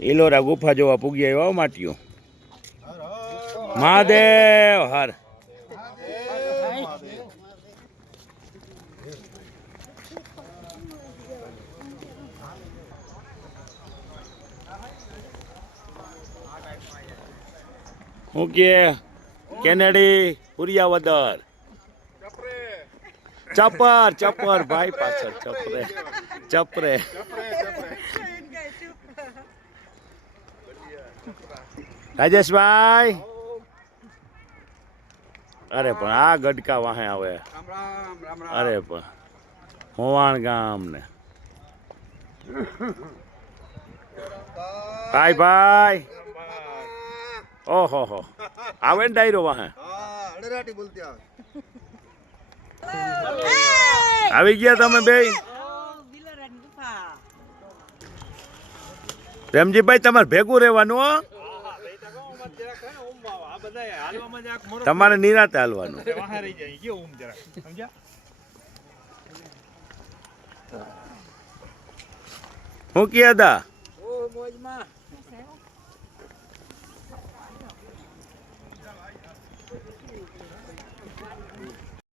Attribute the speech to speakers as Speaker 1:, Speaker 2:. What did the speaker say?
Speaker 1: ઇલોરા ગુફા જોવા પૂગી આવ્યો. માટીઓ. મહાદેવ, હર. હું કે કેનેડી પુરિયાવદર. ચપર ચપર, ભાઈ પાછળ ચપરે. ચપરે. રાજેશભાઈ. અરે પણ આ ગડકા વાહે આવે. અરે પણ. હોવાણ ગામ ને. ભાઈ ભાઈ. ઓહો હો. આવે ને ડાયરો વાહે. આવી. ગયા તમે બે પ્રેમજીભાઈ તમારે ભેગું રહેવાનું હો. તમારે નિરાતે હાલવાનું. હું કહે દા